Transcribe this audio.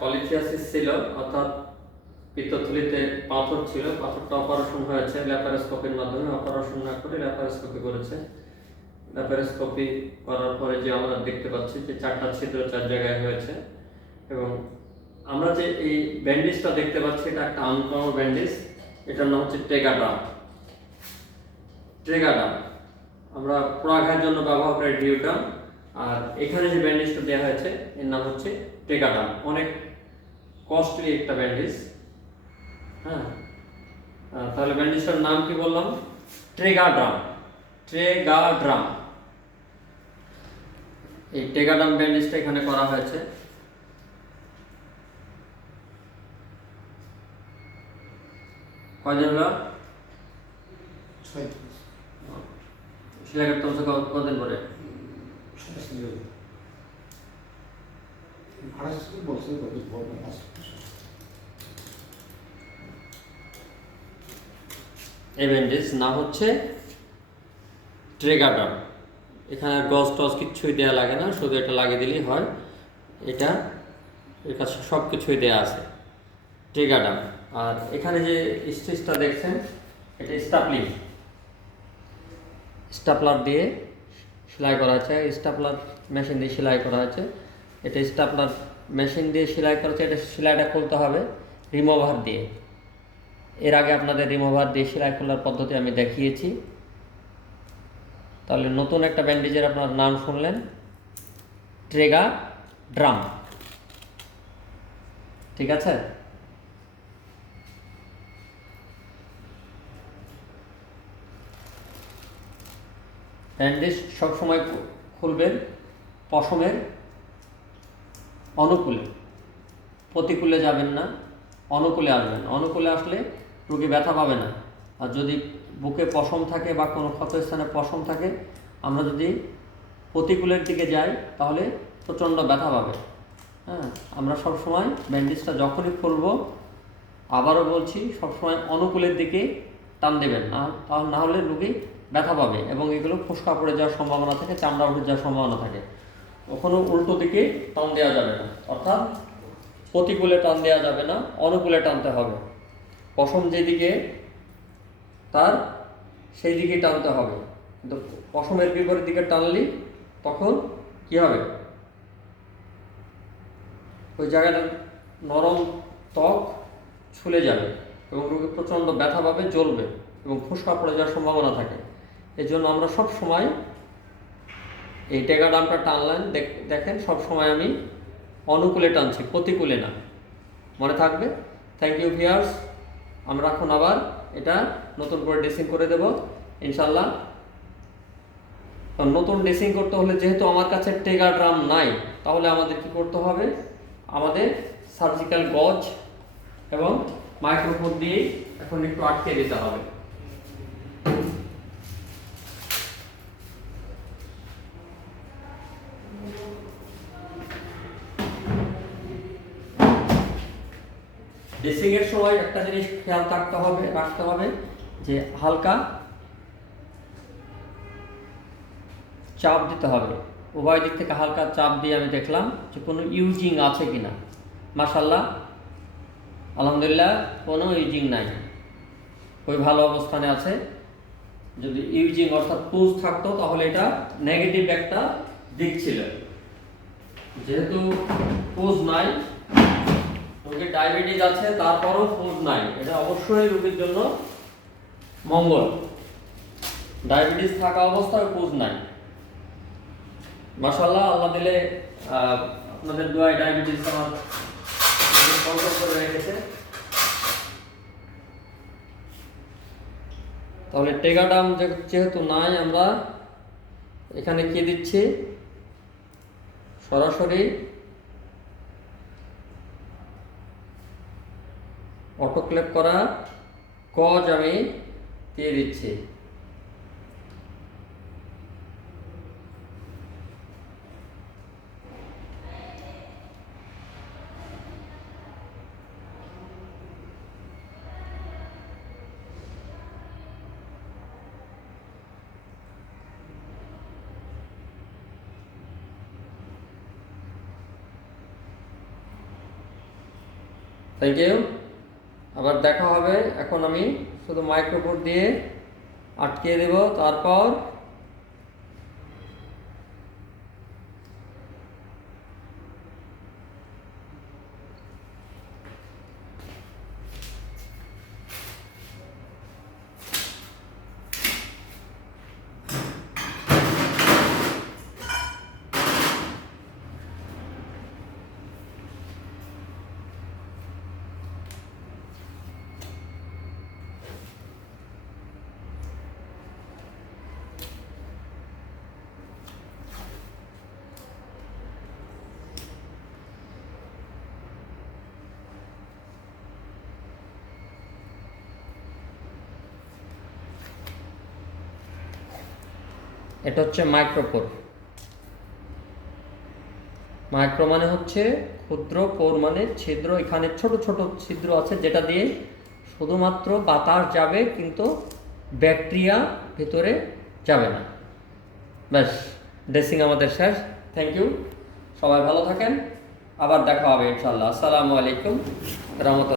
কলিথিয়াসিস ছিল, অর্থাৎ পিত্তথলিতে পাথর ছিল। পাথরটা অপারেশন হয়েছে ল্যাপারোস্কোপির মাধ্যমে। অপারেশন না করে ল্যাপারোস্কোপি করেছে। ল্যাপারোস্কোপি করার পরে যে আমরা দেখতে পাচ্ছি যে চারটা ছিদ্র চার জায়গায় হয়েছে এবং আমরা যে এই ব্যান্ডেজটা দেখতে পাচ্ছি, এটা একটা আনকমন ব্যান্ডেজ। এটার নাম হচ্ছে টেগাডাম। ট্রেগাডাম আমরা প্রয়াঘার জন্য ব্যবহার করি ডিউটাম। আর এখানে যে ব্যান্ডেজটা দেওয়া হয়েছে, এর নাম হচ্ছে টেগাডাম অনেক কস্টলি একটা ব্যান্ডেজ হ্যাঁ? তাহলে ব্যান্ডেজটার নাম কি বললাম? ট্রেগাড্রাম ট্রেগাড্রাম এই টেগাডাম ব্যান্ডেজটা এখানে করা হয়েছে। কয়দিন হলো? সেলাই করতে কদিন পরে? থেকে বলছে কত বলবে এই ব্যান্ডেজ নাম হচ্ছে ট্রেগাডাম এখানে গজ টজ কিচ্ছুই দেওয়া লাগে না, শুধু এটা লাগিয়ে দিলেই হয়। এটা, এর কাছে সব কিছুই দেওয়া আছে ট্রেগাডাম আর এখানে যে স্টিচটা দেখছেন, এটা স্টাপলিং। স্টাপলার দিয়ে সেলাই করা হয়েছে স্টাপলার মেশিন দিয়ে সেলাই করা হয়েছে এটা স্টাপলার মেশিন দিয়ে সেলাই করা হচ্ছে, এটা সেলাইটা খুলতে হবে রিমোভার দিয়ে। এর আগে আপনাদের রিমোভার দিয়ে সেলাই খোলার পদ্ধতি আমি দেখিয়েছি। তাহলে নতুন একটা ব্যান্ডেজের আপনার নাম শুনলেন ট্রেগা ড্রাম ঠিক আছে? ব্যান্ডেজ সবসময় খুলবেন, পশমের অনুকূলে। প্রতিকূলে যাবেন না, অনুকূলে আসবেন। অনুকূলে আসলে রুগী ব্যথা পাবে না। আর যদি বুকে পশম থাকে বা কোনো ক্ষতস্থানে পশম থাকে, আমরা যদি প্রতিকূলের দিকে যাই, তাহলে প্রচণ্ড ব্যথা পাবে। হ্যাঁ আমরা সব সময় ব্যান্ডেজটা যখনই খুলব, আবারও বলছি, সবসময় অনুকূলের দিকে টান দেবেন না। তাহলে না হলে রুগী ব্যথা পাবে এবং এগুলো ফুসকা পড়ে যাওয়ার সম্ভাবনা থাকে, চামড়া উঠে যাওয়ার সম্ভাবনা থাকে। কখনো উল্টো দিকে টান দেওয়া যাবে না। অর্থাৎ প্রতিকূলে টান দেওয়া যাবে না, অনুকূলে টানতে হবে। পশম যেদিকে, তার সেই দিকে টানতে হবে। কিন্তু পশমের বিপরীত দিকে টানলি, তখন কি হবে? ওই জায়গাটা নরম ত্বক ছুলে যাবে এবং রোগী প্রচণ্ড ব্যথা পাবে, জ্বলবে এবং ফুসকা পড়ে যাওয়ার সম্ভাবনা থাকে। এই জন্য আমরা সব সময় এই টেগাডামটা টানলেন, দেখ- দেখেন সব সময় আমি অনুকূলে টানছি, প্রতিকূলে না। মনে থাকবে? থ্যাংক ইউ ভিয়ার্স আমরা এখন আবার এটা নতুন করে ড্রেসিং করে দেব ইনশাল্লাহ নতুন ড্রেসিং করতে হলে যেহেতু আমার কাছে টেগা ড্রাম নাই, তাহলে আমাদের কি করতে হবে? আমাদের সার্জিক্যাল গজ এবং মাইক্রোফোন দিয়ে এখন একটু আটকে দিতে হবে। ড্রেসিং এর সময় একটা জিনিস খেয়াল থাকতে হবে, রাখতে হবে যে হালকা চাপ দিতে হবে। উভয় দিক থেকে হালকা চাপ দিয়ে আমি দেখলাম যে কোনো ইউজিং আছে কিনা। মাশাল্লাহ আলহামদুলিল্লাহ কোনো ইউজিং নাই। খুবই ভালো অবস্থানে আছে। যদি ইউজিং অর্থাৎ পুজ থাকতো তাহলে এটা নেগেটিভ একটা দিক ছিল। যেহেতু পুজ নাই রোগীর ডায়াবেটিস আছে, তারপরও ফুড নাই। এটা অবশ্যই রোগীর জন্য মঙ্গল। ডায়াবেটিস থাকা অবস্থায় ফুড নাই। মাশাল্লাহ আল্লাহ দিলে আপনাদের দোয়ায় ডায়াবেটিস আমার কন্ট্রোল করে রেখেছে। তাহলে টেগাডাম যেহেতু নাই আমরা, এখানে কি দিচ্ছি? সরাসরি অটোক্লেভ করা কজ আমি দিয়ে দিচ্ছি Thank you. আবার দেখা হবে। এখন আমি শুধু মাইক্রোফোন দিয়ে আটকে দেব। তারপর এটা হচ্ছে মাইক্রোপোর মাইক্রো মানে হচ্ছে ক্ষুদ্র পোর মানে ছিদ্র, এখানে ছোট ছোট ছিদ্র আছে যেটা দিয়ে শুধুমাত্র বাতাস যাবে কিন্তু ব্যাকটেরিয়া ভিতরে যাবে না। ব্যাস, ড্রেসিং আমাদের শেষ। থ্যাংক ইউ সবাই ভালো থাকেন। আবার দেখা হবে ইনশাল্লাহ আসসালামু আলাইকুম। রহমতুল্লাহ।